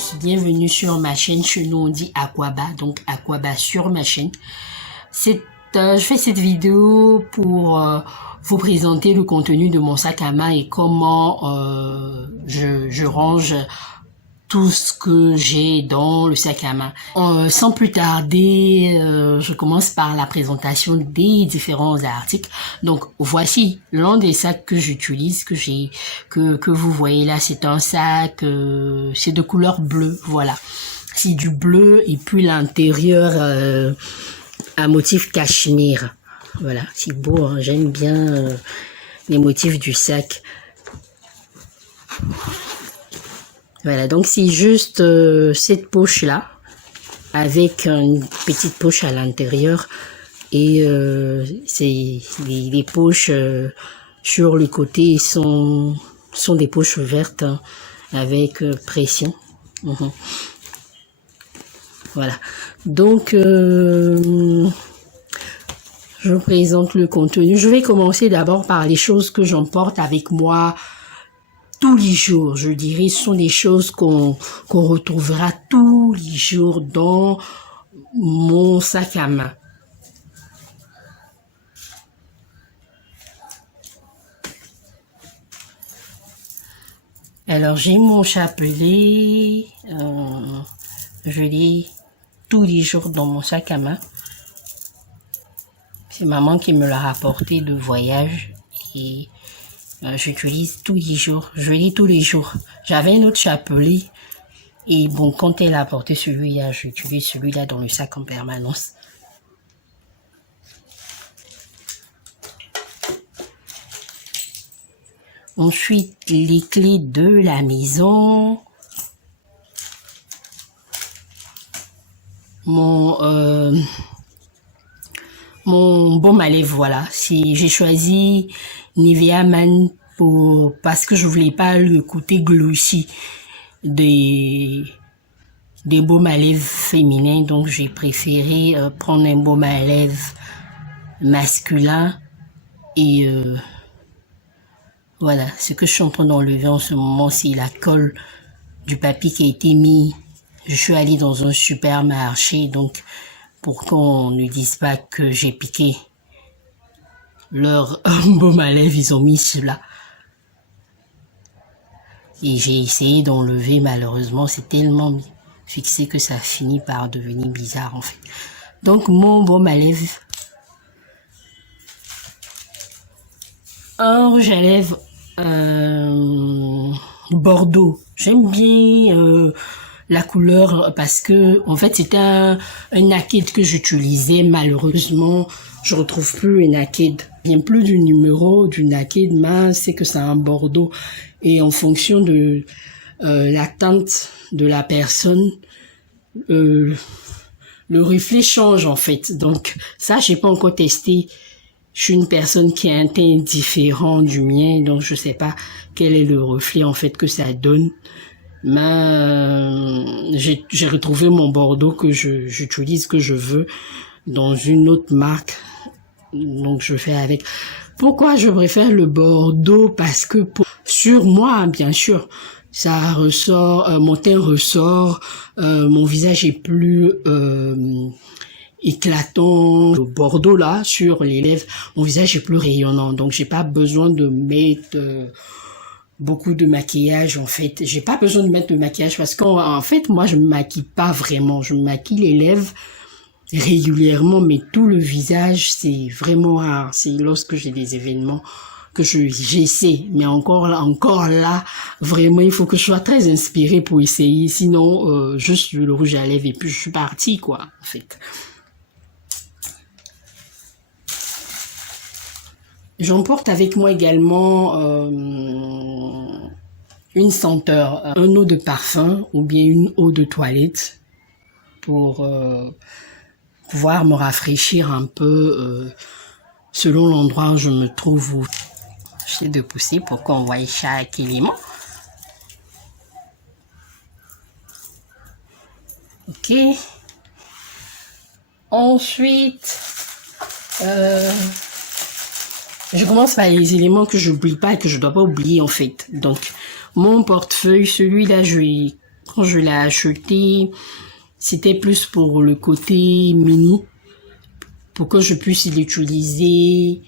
tous, bienvenue sur ma chaîne. Chez nous on dit Aquaba, donc Aquaba sur ma chaîne. Je fais cette vidéo pour vous présenter le contenu de mon sac à main et comment je range tout ce que j'ai dans le sac à main. Sans plus tarder, je commence par la présentation des différents articles. Donc voici l'un des sacs que j'utilise, que vous voyez là. C'est un sac, c'est de couleur bleue, voilà. C'est du bleu et puis l'intérieur un motif cachemire. Voilà, c'est beau, hein? J'aime bien les motifs du sac. Voilà, donc c'est juste cette poche là avec une petite poche à l'intérieur et c'est les poches sur le côté sont des poches vertes, hein, avec pression. Voilà, donc je vous présente le contenu. Je vais commencer d'abord par les choses que j'emporte avec moi tous les jours. Je dirais ce sont des choses qu'on retrouvera tous les jours dans mon sac à main. Alors j'ai mon chapelet, je l'ai tous les jours dans mon sac à main. C'est maman qui me l'a rapporté de voyage et j'utilise tous les jours. Je l'ai tous les jours. J'avais un autre chapelet et bon, quand elle a apporté celui-là, j'utilise celui-là dans le sac en permanence. Ensuite, les clés de la maison. Mon baume à lèvres, voilà. J'ai choisi Nivea Man parce que je voulais pas le côté glossy des baumes à lèvres féminins, donc j'ai préféré prendre un baume à lèvres masculin et voilà. Ce que je suis en train d'enlever en ce moment, c'est la colle du papier qui a été mis. Je suis allée dans un supermarché, donc pour qu'on ne dise pas que j'ai piqué leur baume à lèvres, ils ont mis cela. Et j'ai essayé d'enlever, malheureusement, c'est tellement fixé que ça finit par devenir bizarre en fait. Donc mon baume à lèvres, un rouge à lèvres bordeaux. J'aime bien la couleur parce que en fait c'était un naked que j'utilisais. Malheureusement je retrouve plus un naked. Il n'y a plus du numéro du naked, mais c'est que c'est un bordeaux et en fonction de la teinte de la personne, le reflet change en fait. Donc ça j'ai pas encore testé. Je suis une personne qui a un teint différent du mien, donc je sais pas quel est le reflet en fait que ça donne. Mais j'ai retrouvé mon bordeaux que j'utilise, que je veux, dans une autre marque, donc je fais avec. Pourquoi je préfère le bordeaux? Parce que sur moi, bien sûr, ça ressort, mon teint ressort, mon visage est plus éclatant. Le bordeaux là sur les lèvres, mon visage est plus rayonnant, donc j'ai pas besoin de mettre beaucoup de maquillage. En fait, j'ai pas besoin de mettre de maquillage parce qu'en fait moi je me maquille pas vraiment. Je me maquille les lèvres régulièrement, mais tout le visage c'est vraiment rare. C'est lorsque j'ai des événements que j'essaie, mais encore là vraiment il faut que je sois très inspirée pour essayer, sinon juste le rouge à lèvres et puis je suis partie quoi en fait. J'emporte avec moi également une senteur, un eau de parfum ou bien une eau de toilette pour pouvoir me rafraîchir un peu selon l'endroit où je me trouve. J'essaie de pousser pour qu'on voie chaque élément. Ok. Ensuite, je commence par les éléments que je n'oublie pas et que je ne dois pas oublier en fait. Donc, mon portefeuille, celui-là, je l'ai Quand je l'ai acheté, c'était plus pour le côté mini, pour que je puisse l'utiliser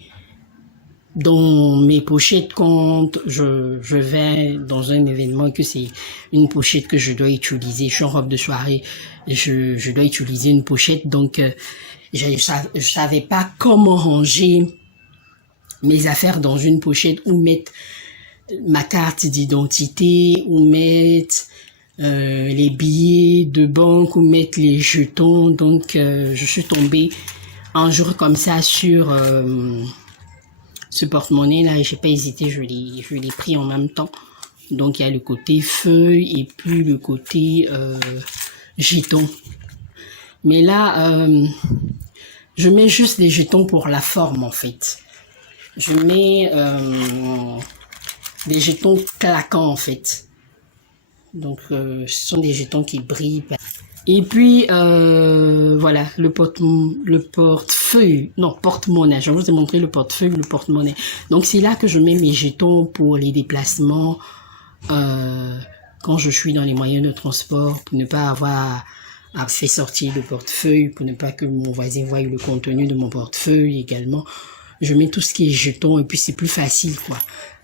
dans mes pochettes quand je vais dans un événement et que c'est une pochette que je dois utiliser. Je suis en robe de soirée, et je dois utiliser une pochette, donc je savais pas comment ranger mes affaires dans une pochette, ou mettre ma carte d'identité, ou mettre les billets de banque, ou mettre les jetons. Donc je suis tombée un jour comme ça sur ce porte-monnaie là, et j'ai pas hésité, je l'ai pris en même temps. Donc il y a le côté feuille et puis le côté jetons. Mais là je mets juste des jetons pour la forme en fait. Je mets des jetons claquants en fait. Donc ce sont des jetons qui brillent. Et puis voilà, le portefeuille, non, porte-monnaie. Je vais vous ai montré le portefeuille, le porte-monnaie. Donc c'est là que je mets mes jetons pour les déplacements, quand je suis dans les moyens de transport, pour ne pas avoir à faire sortir le portefeuille, pour ne pas que mon voisin voie le contenu de mon portefeuille également. Je mets tout ce qui est jetons et puis c'est plus facile quoi.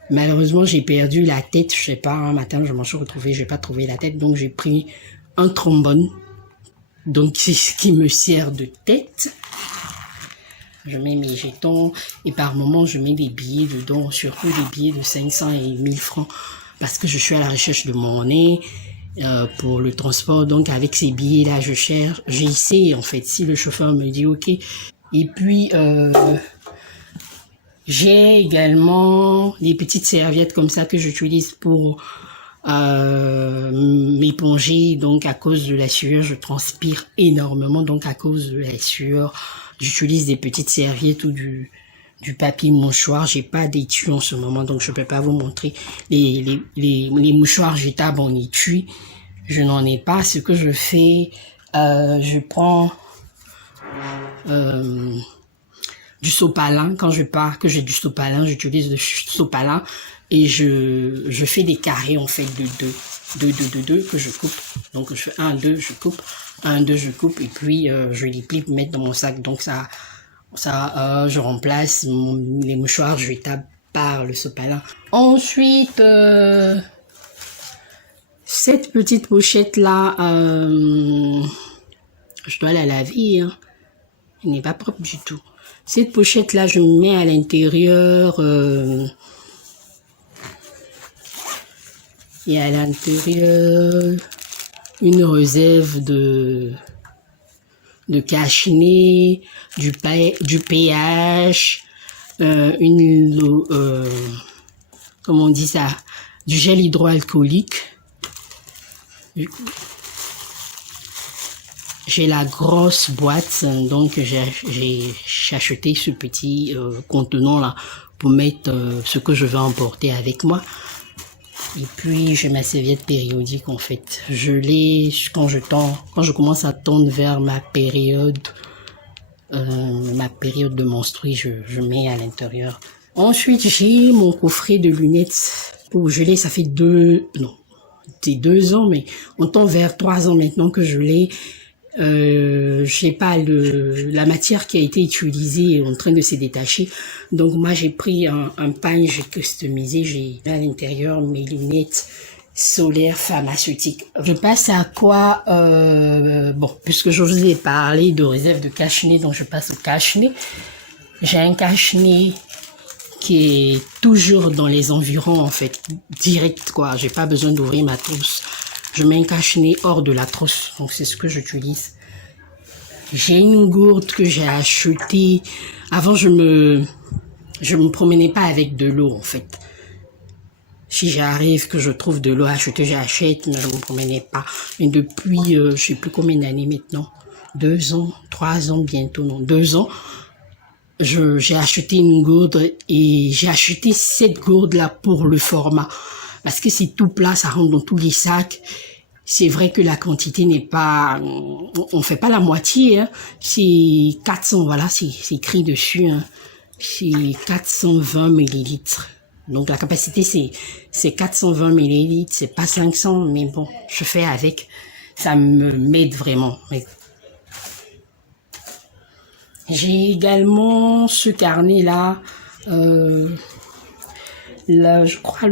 Malheureusement j'ai perdu la tête, je sais pas, un matin je m'en suis retrouvée, j'ai pas trouvé la tête, donc j'ai pris un trombone. Donc c'est ce qui me sert de tête. Je mets mes jetons et par moment je mets des billets dedans, surtout des billets de 500 et 1000 francs parce que je suis à la recherche de monnaie pour le transport. Donc avec ces billets là je cherche, j'essaie en fait si le chauffeur me dit ok. Et puis j'ai également des petites serviettes comme ça que j'utilise pour m'éponger. Donc à cause de la sueur, je transpire énormément, donc à cause de la sueur, j'utilise des petites serviettes ou du papier mouchoir. J'ai pas d'étui en ce moment, donc je peux pas vous montrer les mouchoirs jetables en étui. Je n'en ai pas. Ce que je fais, je prends du sopalin. Quand je pars, que j'ai du sopalin, j'utilise du sopalin et je fais des carrés en fait de deux que je coupe. Donc je fais 1, 2, je coupe, 1, 2, je coupe et puis je les plie pour mettre dans mon sac. Donc ça je remplace les mouchoirs jetables par le sopalin. Ensuite cette petite pochette là, je dois la laver, hein. Elle n'est pas propre du tout. Cette pochette là, je mets à l'intérieur et à l'intérieur une réserve de cache-nez, du pH, comment on dit ça, du gel hydroalcoolique. J'ai la grosse boîte, donc j'ai acheté ce petit contenant là pour mettre ce que je vais emporter avec moi. Et puis j'ai ma serviette périodique en fait. Je l'ai quand je commence à tendre vers ma période de menstruée, je mets à l'intérieur. Ensuite j'ai mon coffret de lunettes pour geler. Ça fait 2 ans, mais on tend vers 3 ans maintenant que je l'ai. Je sais pas, la matière qui a été utilisée est en train de se détacher. Donc moi j'ai pris un pagne, j'ai customisé, j'ai à l'intérieur mes lunettes solaires pharmaceutiques. Je passe à quoi bon, puisque je vous ai parlé de réserve de cache-nez, donc je passe au cache-nez. J'ai un cache-nez qui est toujours dans les environs en fait, direct quoi. J'ai pas besoin d'ouvrir ma trousse. Je mets un cache-nez hors de la trousse, donc c'est ce que j'utilise. J'ai une gourde que j'ai achetée. Avant, je me promenais pas avec de l'eau en fait. Si j'arrive que je trouve de l'eau achetée, j'achète, mais je me promenais pas. Mais depuis, je sais plus combien d'années maintenant, 2 ans, 3 ans bientôt, non, 2 ans, j'ai acheté une gourde et j'ai acheté cette gourde là pour le format. Parce que c'est tout plat, ça rentre dans tous les sacs. C'est vrai que la quantité n'est pas, on fait pas la moitié, hein. C'est 400, voilà, c'est écrit dessus, hein. C'est 420 millilitres. Donc la capacité c'est 420 millilitres, c'est pas 500, mais bon, je fais avec. Ça m'aide vraiment. J'ai également ce carnet là, je crois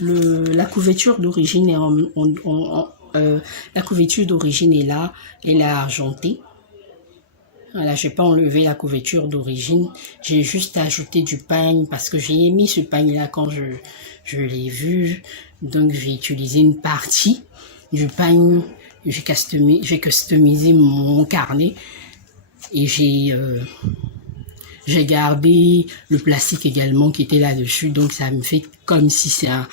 la couverture d'origine est la couverture d'origine est là, elle est argentée. Voilà, j'ai pas enlevé la couverture d'origine, j'ai juste ajouté du pagne parce que j'ai mis ce pagne là quand je l'ai vu, donc j'ai utilisé une partie du pagne, j'ai customisé mon carnet et j'ai gardé le plastique également qui était là-dessus, donc ça me fait comme si c'est un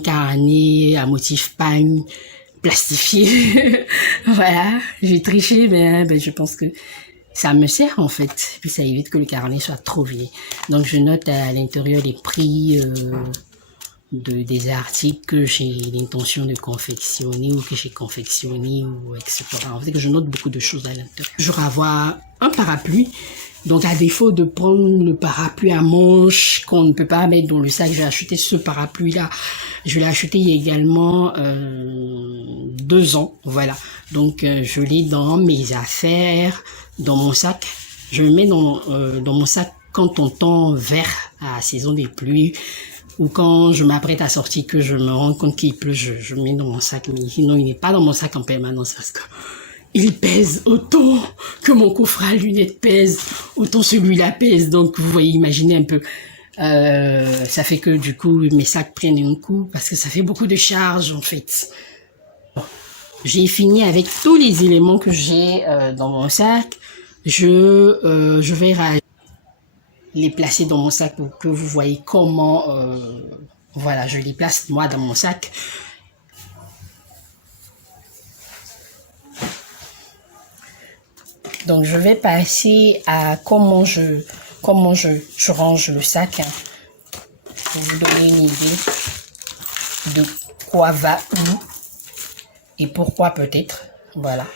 carnet à motif pagne plastifié. Voilà, j'ai triché, mais je pense que ça me sert en fait, et puis ça évite que le carnet soit trop vieux. Donc je note à l'intérieur les prix des articles que j'ai l'intention de confectionner ou que j'ai confectionné ou etc. En fait, que je note beaucoup de choses à l'intérieur. Je vais avoir un parapluie. Donc à défaut de prendre le parapluie à manches qu'on ne peut pas mettre dans le sac, j'ai acheté ce parapluie là. Je l'ai acheté il y a également 2 ans, voilà. Donc je l'ai dans mes affaires, dans mon sac. Je le mets dans mon sac quand on tend vers la saison des pluies ou quand je m'apprête à sortir que je me rends compte qu'il pleut, je mets dans mon sac. Mais sinon il n'est pas dans mon sac en permanence parce que il pèse autant que mon coffre à lunettes pèse, autant celui-là pèse. Donc, vous voyez, imaginez un peu. Ça fait que, du coup, mes sacs prennent un coup parce que ça fait beaucoup de charge, en fait. J'ai fini avec tous les éléments que j'ai dans mon sac. Je vais les placer dans mon sac pour que vous voyez comment, voilà, je les place moi dans mon sac. Donc, je vais passer à comment je range le sac, hein, pour vous donner une idée de quoi va où et pourquoi peut-être. Voilà.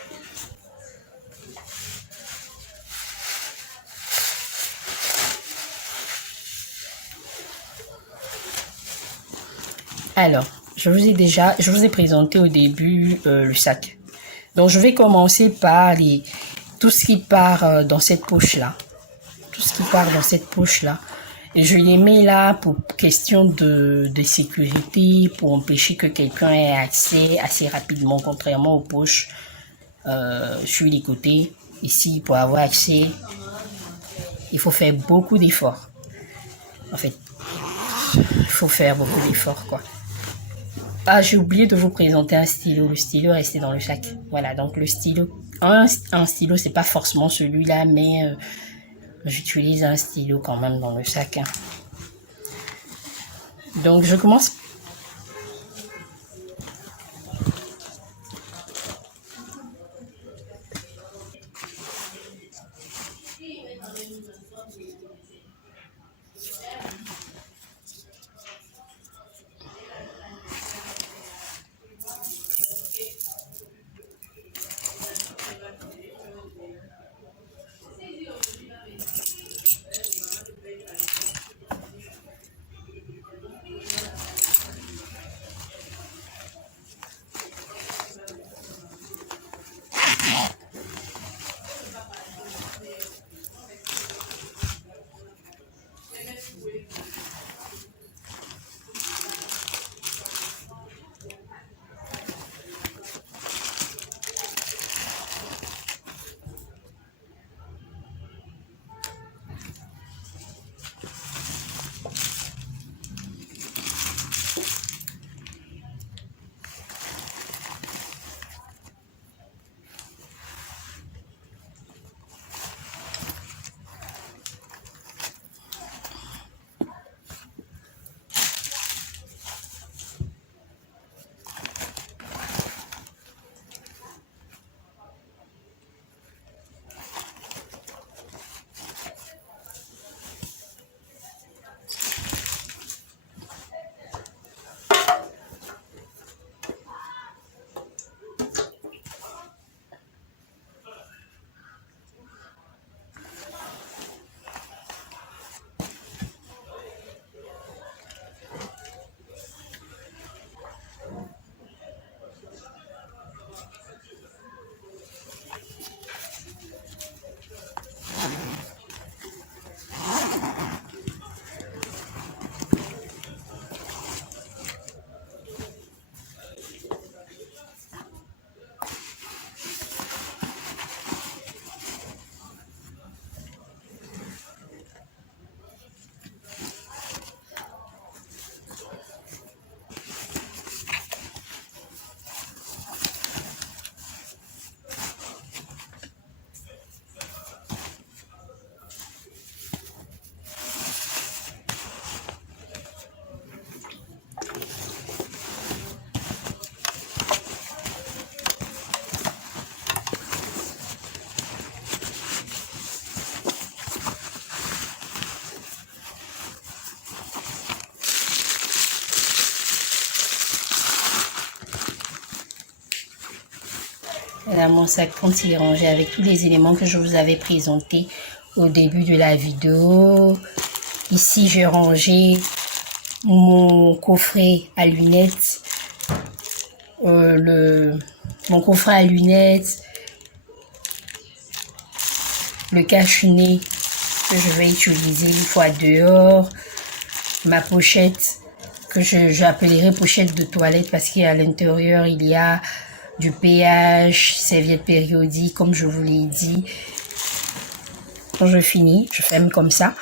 Alors, je vous ai présenté au début le sac. Donc, je vais commencer par tout ce qui part dans cette poche-là. Tout ce qui part dans cette poche-là. Et je les mets là pour question de sécurité, pour empêcher que quelqu'un ait accès assez rapidement, contrairement aux poches sur les côtés. Ici, pour avoir accès, il faut faire beaucoup d'efforts. En fait, il faut faire beaucoup d'efforts, quoi. Ah, j'ai oublié de vous présenter un stylo. Le stylo est resté dans le sac. Voilà, donc le stylo, un stylo, c'est pas forcément celui-là, mais j'utilise un stylo quand même dans le sac, hein. Donc je commence. Voilà mon sac quand il est rangé avec tous les éléments que je vous avais présentés au début de la vidéo. Ici, j'ai rangé mon coffret à lunettes, mon coffret à lunettes, le cache-nez que je vais utiliser une fois dehors, ma pochette que j'appellerai pochette de toilette parce qu'à l'intérieur il y a du pH, serviette périodique comme je vous l'ai dit. Quand je finis, je ferme comme ça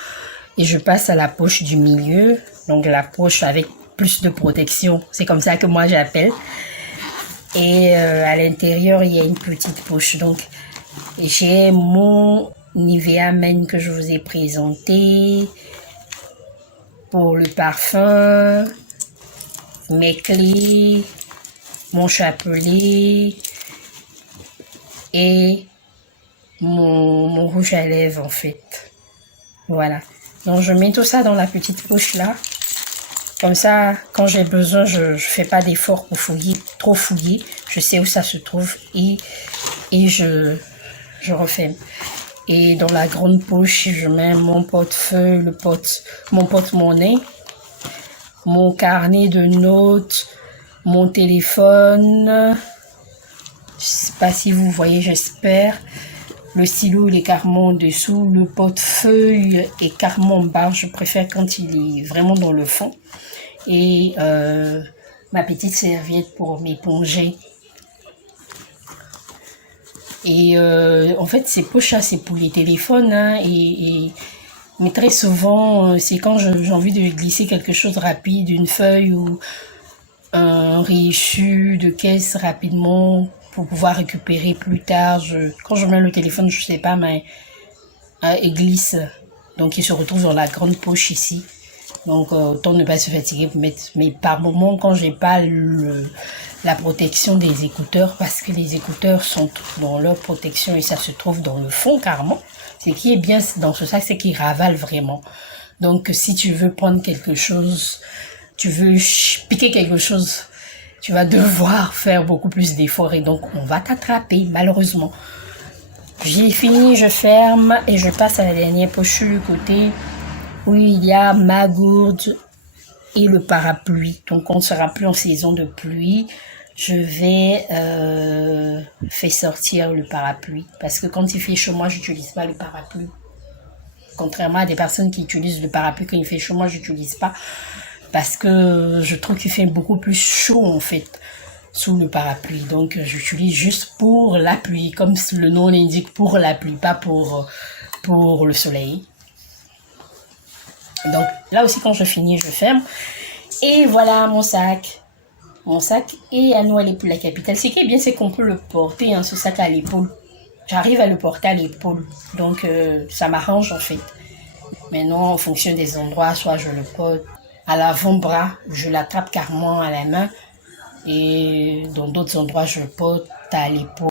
et je passe à la poche du milieu, donc la poche avec plus de protection, c'est comme ça que moi j'appelle. Et à l'intérieur il y a une petite poche, donc j'ai mon Nivea Men que je vous ai présenté pour le parfum, mes clés, mon chapelet et mon rouge à lèvres en fait. Voilà, donc je mets tout ça dans la petite poche là, comme ça quand j'ai besoin je fais pas d'effort pour fouiller, trop fouiller, je sais où ça se trouve et je referme. Et dans la grande poche je mets mon portefeuille, mon porte-monnaie, mon carnet de notes, mon téléphone, je sais pas si vous voyez, j'espère. Le stylo il est carrément en dessous, le portefeuille est carrément en bas, je préfère quand il est vraiment dans le fond. Et ma petite serviette pour m'éponger. Et en fait ces poches là c'est pour les téléphones hein, mais très souvent c'est quand j'ai envie de glisser quelque chose rapide, une feuille ou un reçu de caisse rapidement pour pouvoir récupérer plus tard. Quand je mets le téléphone, je sais pas, mais il glisse. Donc il se retrouve dans la grande poche ici. Donc autant ne pas se fatiguer pour mettre. Mais par moment, quand j'ai pas la protection des écouteurs, parce que les écouteurs sont dans leur protection et ça se trouve dans le fond carrément. Ce qui est bien dans ce sac, c'est qu'il ravale vraiment. Donc si tu veux prendre quelque chose, tu veux piquer quelque chose, tu vas devoir faire beaucoup plus d'efforts et donc on va t'attraper malheureusement. J'ai fini, je ferme et je passe à la dernière poche sur le côté où il y a ma gourde et le parapluie. Donc on ne sera plus en saison de pluie. Je vais faire sortir le parapluie parce que quand il fait chaud, moi j'utilise pas le parapluie. Contrairement à des personnes qui utilisent le parapluie quand il fait chaud, moi j'utilise pas. Parce que je trouve qu'il fait beaucoup plus chaud en fait sous le parapluie. Donc j'utilise juste pour la pluie, comme le nom l'indique, pour la pluie, pas pour le soleil. Donc là aussi quand je finis, je ferme. Et voilà mon sac. Mon sac est à Nouadhibou pour la capitale. Ce qui est bien, c'est qu'on peut le porter, hein, ce sac à l'épaule. J'arrive à le porter à l'épaule. Donc ça m'arrange en fait. Maintenant, en fonction des endroits, soit je le porte à l'avant-bras, je l'attrape carrément à la main et dans d'autres endroits je le porte à l'épaule.